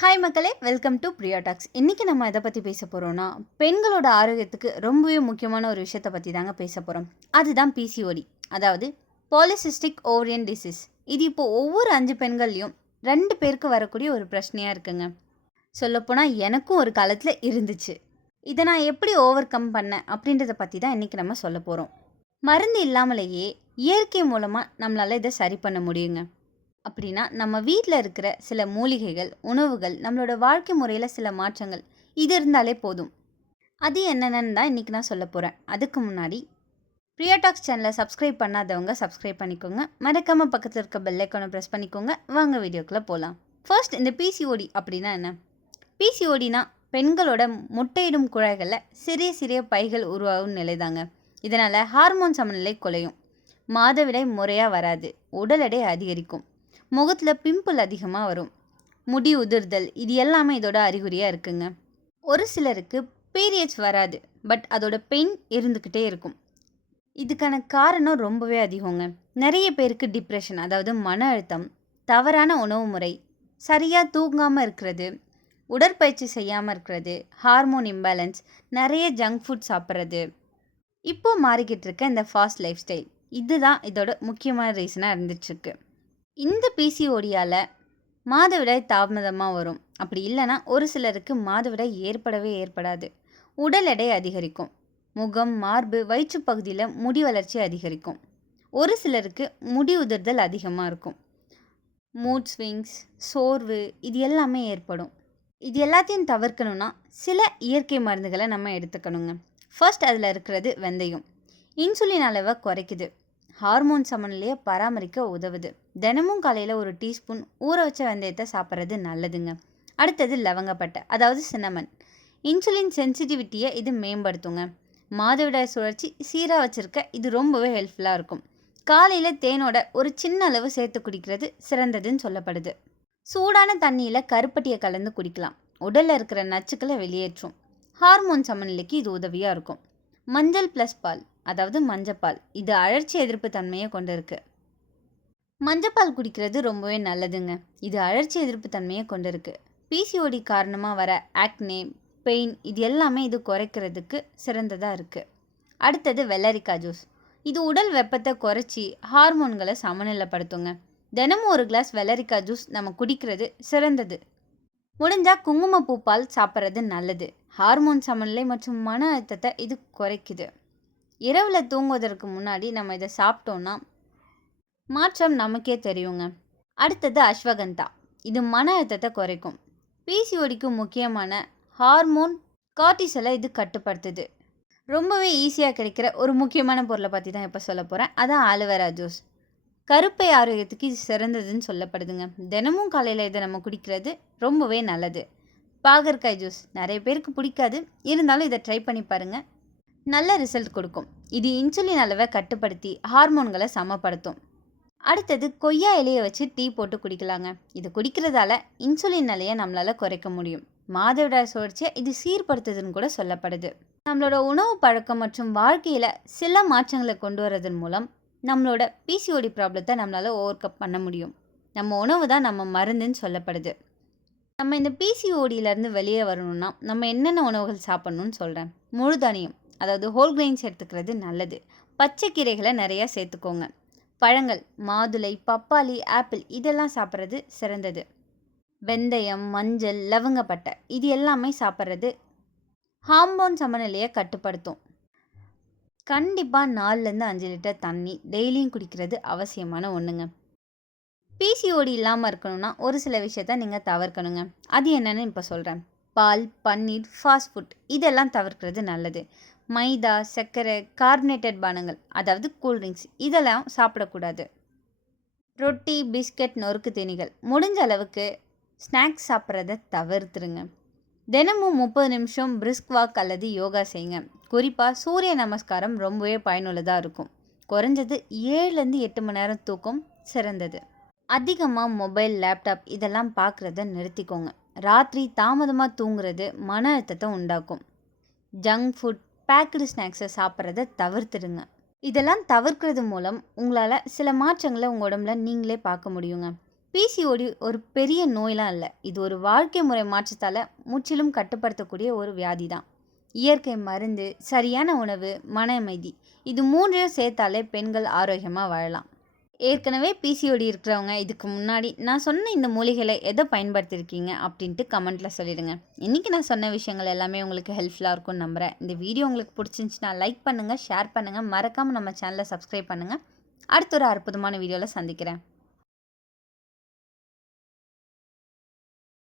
Hi மக்களே, welcome to Priya tax. இன்றைக்கி நம்ம எதை பற்றி பேச போகிறோன்னா, பெண்களோட ஆரோக்கியத்துக்கு ரொம்பவே முக்கியமான ஒரு விஷயத்தை பற்றி தாங்க பேச போகிறோம். அதுதான் பிசிஓடி, அதாவது பாலிசிஸ்டிக் ஓவரியன் டிசீஸ். இது இப்போது ஒவ்வொரு 5 பெண்கள்லையும் 2 பேருக்கு வரக்கூடிய ஒரு பிரச்சனையாக இருக்குங்க. சொல்லப்போனால் எனக்கும் ஒரு காலத்தில் இருந்துச்சு. இதை நான் எப்படி ஓவர் கம் பண்ணேன் அப்படின்றத பற்றி தான் இன்றைக்கி நம்ம சொல்ல போகிறோம். மருந்து இல்லாமலேயே இயற்கை மூலமாக நம்மளால் இதை சரி பண்ண முடியுங்க. அப்படின்னா நம்ம வீட்டில் இருக்கிற சில மூலிகைகள், உணவுகள், நம்மளோட வாழ்க்கை முறையில் சில மாற்றங்கள், இது இருந்தாலே போதும். அது என்னென்னு தான் இன்றைக்கி நான் சொல்ல போகிறேன். அதுக்கு முன்னாடி பிரியா டாக்ஸ் சேனலை சப்ஸ்கிரைப் பண்ணாதவங்க சப்ஸ்கிரைப் பண்ணிக்கோங்க. மறக்காமல் பக்கத்தில் இருக்க பெல் ஐக்கானை ப்ரெஸ் பண்ணிக்கோங்க. வாங்க வீடியோக்குள்ளே போகலாம். ஃபர்ஸ்ட், இந்த பிசிஓடி அப்படின்னா என்ன? பிசிஓடினா பெண்களோட முட்டையிடும் குழாய்களில் சிறிய சிறிய பைகள் உருவாகும் நிலைதாங்க. இதனால் ஹார்மோன் சமநிலை குலையும், மாதவிடாய் முறையாக வராது, உடல் எடை அதிகரிக்கும், முகத்தில் பிம்பிள் அதிகமாக வரும், முடி உதிர்தல், இது எல்லாமே இதோட அறிகுறியாக இருக்குங்க. ஒரு சிலருக்கு பீரியட்ஸ் வராது, பட் அதோட பெயின் இருந்துக்கிட்டே இருக்கும். இதுக்கான காரணம் ரொம்பவே அதிகங்க. நிறைய பேருக்கு டிப்ரெஷன், அதாவது மன அழுத்தம், தவறான உணவு முறை, சரியாக தூங்காமல் இருக்கிறது, உடற்பயிற்சி செய்யாமல் இருக்கிறது, ஹார்மோன் இம்பேலன்ஸ், நிறைய ஜங்க் ஃபுட் சாப்பிட்றது, இப்போ மாறிக்கிட்டு இருக்க இந்த ஃபாஸ்ட் லைஃப் ஸ்டைல், இதுதான் இதோட முக்கியமான ரீசனாக இருந்துட்டுருக்கு. இந்த பிசிஓடியால் மாதவிடாய் தாமதமாக வரும். அப்படி இல்லைன்னா ஒரு சிலருக்கு மாதவிடாய் ஏற்படவே ஏற்படாது. உடல் எடை அதிகரிக்கும், முகம், மார்பு, வயிற்று பகுதியில் முடி வளர்ச்சி அதிகரிக்கும். ஒரு சிலருக்கு முடி உதிர்தல் அதிகமாக இருக்கும், மூட் ஸ்விங்ஸ், சோர்வு, இது எல்லாமே ஏற்படும். இது எல்லாத்தையும் தவிர்க்கணும்னா சில இயற்கை மருந்துகளை நம்ம எடுத்துக்கணுங்க. ஃபர்ஸ்ட், அதில் இருக்கிறது வெந்தயம். இன்சுலின் அளவை குறைக்குது, ஹார்மோன் சமநிலையை பராமரிக்க உதவுது. தினமும் காலையில் ஒரு டீஸ்பூன் ஊற வச்ச வெந்தயத்தை சாப்பிட்றது நல்லதுங்க. அடுத்தது லவங்கப்பட்டை, அதாவது சின்னமன். இன்சுலின் சென்சிட்டிவிட்டியை இது மேம்படுத்துங்க. மாதவிடாய் சுழற்சி சீராக வச்சுருக்க இது ரொம்பவே ஹெல்ப்ஃபுல்லாக இருக்கும். காலையில் தேனோட ஒரு சின்ன அளவு சேர்த்து குடிக்கிறது சிறந்ததுன்னு சொல்லப்படுது. சூடான தண்ணியில் கருப்பட்டியை கலந்து குடிக்கலாம், உடலில் இருக்கிற நச்சுக்களை வெளியேற்றும். ஹார்மோன் சமநிலைக்கு இது உதவியாக இருக்கும். மஞ்சள் ப்ளஸ் பால், அதாவது மஞ்சப்பால், இது அழற்சி எதிர்ப்பு தன்மையை கொண்டு இருக்கு. மஞ்சப்பால் குடிக்கிறது ரொம்பவே நல்லதுங்க. இது அழற்சி எதிர்ப்பு தன்மையை கொண்டு இருக்கு. பிசிஓடி காரணமாக வர ஆக்னே, பெயின், இது எல்லாமே இது குறைக்கிறதுக்கு சிறந்ததாக இருக்குது. அடுத்தது வெள்ளரிக்காய் ஜூஸ். இது உடல் வெப்பத்தை குறைச்சி ஹார்மோன்களை சமநிலைப்படுத்துங்க. தினமும் ஒரு கிளாஸ் வெள்ளரிக்காய் ஜூஸ் நம்ம குடிக்கிறது சிறந்தது. முடிஞ்சால் குங்குமப்பூ பால் சாப்பிட்றது நல்லது. ஹார்மோன் சமநிலை மற்றும் மன அழுத்தத்தை இது குறைக்குது. இரவில் தூங்குவதற்கு முன்னாடி நம்ம இதை சாப்பிட்டோன்னா மாற்றம் நமக்கே தெரியுங்க. அடுத்தது அஸ்வகந்தா. இது மன அழுத்தத்தை குறைக்கும். பிசிஓடிக்கு முக்கியமான ஹார்மோன் கார்டிசலை இது கட்டுப்படுத்துது. ரொம்பவே ஈஸியாக கிடைக்கிற ஒரு முக்கியமான பொருளை பற்றி தான் இப்போ சொல்ல போகிறேன். அதான் ஆலோவேரா ஜூஸ். கருப்பை ஆரோக்கியத்துக்கு இது சிறந்ததுன்னு சொல்லப்படுதுங்க. தினமும் காலையில் இதை நம்ம குடிக்கிறது ரொம்பவே நல்லது. பாகற்காய் ஜூஸ் நிறைய பேருக்கு பிடிக்காது, இருந்தாலும் இதை ட்ரை பண்ணி பாருங்கள், நல்ல ரிசல்ட் கொடுக்கும். இது இன்சுலின் அளவை கட்டுப்படுத்தி ஹார்மோன்களை சமப்படுத்தும். அடுத்தது கொய்யா இலையை வச்சு டீ போட்டு குடிக்கலாங்க. இது குடிக்கிறதால இன்சுலின் நிலையை நம்மளால் குறைக்க முடியும். மாதவிடாய் சுழற்சியை இது சீர்படுத்துதுன்னு கூட சொல்லப்படுது. நம்மளோட உணவு பழக்கம் மற்றும் வாழ்க்கையில் சில மாற்றங்களை கொண்டு வரதன் மூலம் நம்மளோட பிசிஓடி ப்ராப்ளத்தை நம்மளால் ஓவர் கம் பண்ண முடியும். நம்ம உணவு தான் நம்ம மருந்துன்னு சொல்லப்படுது. நம்ம இந்த பிசிஓடியிலேருந்து வெளியே வரணும்னா நம்ம என்னென்ன உணவுகள் சாப்பிட்ணுன்னு சொல்கிறேன். முழுதானியம், அதாவது ஹோல் கிரெயின்ஸ் எடுத்துக்கிறது நல்லது. பச்சை கீரைகளை நிறையா சேர்த்துக்கோங்க. பழங்கள், மாதுளை, பப்பாளி, ஆப்பிள், இதெல்லாம் சாப்பிட்றது சிறந்தது. வெந்தயம், மஞ்சள், லவங்கப்பட்டை, இது எல்லாமே சாப்பிட்றது ஹார்மோன் சமநிலையை கட்டுப்படுத்தும். கண்டிப்பாக 4லேருந்து 5 லிட்டர் தண்ணி டெய்லியும் குடிக்கிறது அவசியமான ஒன்றுங்க. பிசிஓடி இல்லாமல் இருக்கணும்னா ஒரு சில விஷயத்த நீங்கள் தவிர்க்கணுங்க. அது என்னென்னு இப்போ சொல்கிறேன். பால், பன்னீர், ஃபாஸ்ட் ஃபுட், இதெல்லாம் தவிர்க்கிறது நல்லது. மைதா, சர்க்கரை, கார்பனேட்டட் பானங்கள், அதாவது கூல்ட்ரிங்க்ஸ், இதெல்லாம் சாப்பிடக்கூடாது. ரொட்டி, பிஸ்கட், நொறுக்கு தீனிகள், முடிஞ்ச அளவுக்கு ஸ்நாக்ஸ் சாப்பிட்றத தவிர்த்துருங்க. தினமும் 30 நிமிஷம் பிரிஸ்க் வாக் அல்லது யோகா செய்யுங்க. குறிப்பாக சூரிய நமஸ்காரம் ரொம்பவே பயனுள்ளதாக இருக்கும். குறைஞ்சது 7லேருந்து 8 மணி நேரம் தூக்கம் சிறந்தது. அதிகமாக மொபைல், லேப்டாப் இதெல்லாம் பார்க்குறத நிறுத்திக்கோங்க. ராத்திரி தாமதமாக தூங்குறது மன அழுத்தத்தை உண்டாக்கும். ஜங்க் ஃபுட், பேக்கடு ஸ்நாக்ஸை சாப்பிட்றத தவிர்த்துடுங்க. இதெல்லாம் தவிர்க்கிறது மூலம் உங்களால் சில மாற்றங்களை உங்கள் உடம்புல நீங்களே பார்க்க முடியுங்க. பிசிஓடி ஒரு பெரிய நோயெலாம் இல்லை. இது ஒரு வாழ்க்கை முறை மாற்றத்தால் முற்றிலும் கட்டுப்படுத்தக்கூடிய ஒரு வியாதி தான். இயற்கை மருந்து, சரியான உணவு, மன அமைதி, இது மூன்றையும் சேர்த்தாலே பெண்கள் ஆரோக்கியமாக வாழலாம். ஏற்கனவே பிசிஓடி இருக்கிறவங்க இதுக்கு முன்னாடி நான் சொன்ன இந்த மூலிகைகளை எதை பயன்படுத்தியிருக்கீங்க அப்படின்ட்டு கமெண்ட்டில் சொல்லிடுங்க. இன்றைக்கி நான் சொன்ன விஷயங்கள் எல்லாமே உங்களுக்கு ஹெல்ப்ஃபுல்லாக இருக்கும்னு நம்புகிறேன். இந்த வீடியோ உங்களுக்கு பிடிச்சிருந்துச்சுன்னா லைக் பண்ணுங்கள், ஷேர் பண்ணுங்கள், மறக்காமல் நம்ம சேனலை சப்ஸ்கிரைப் பண்ணுங்கள். அடுத்த ஒரு அற்புதமான வீடியோவில் சந்திக்கிறேன்.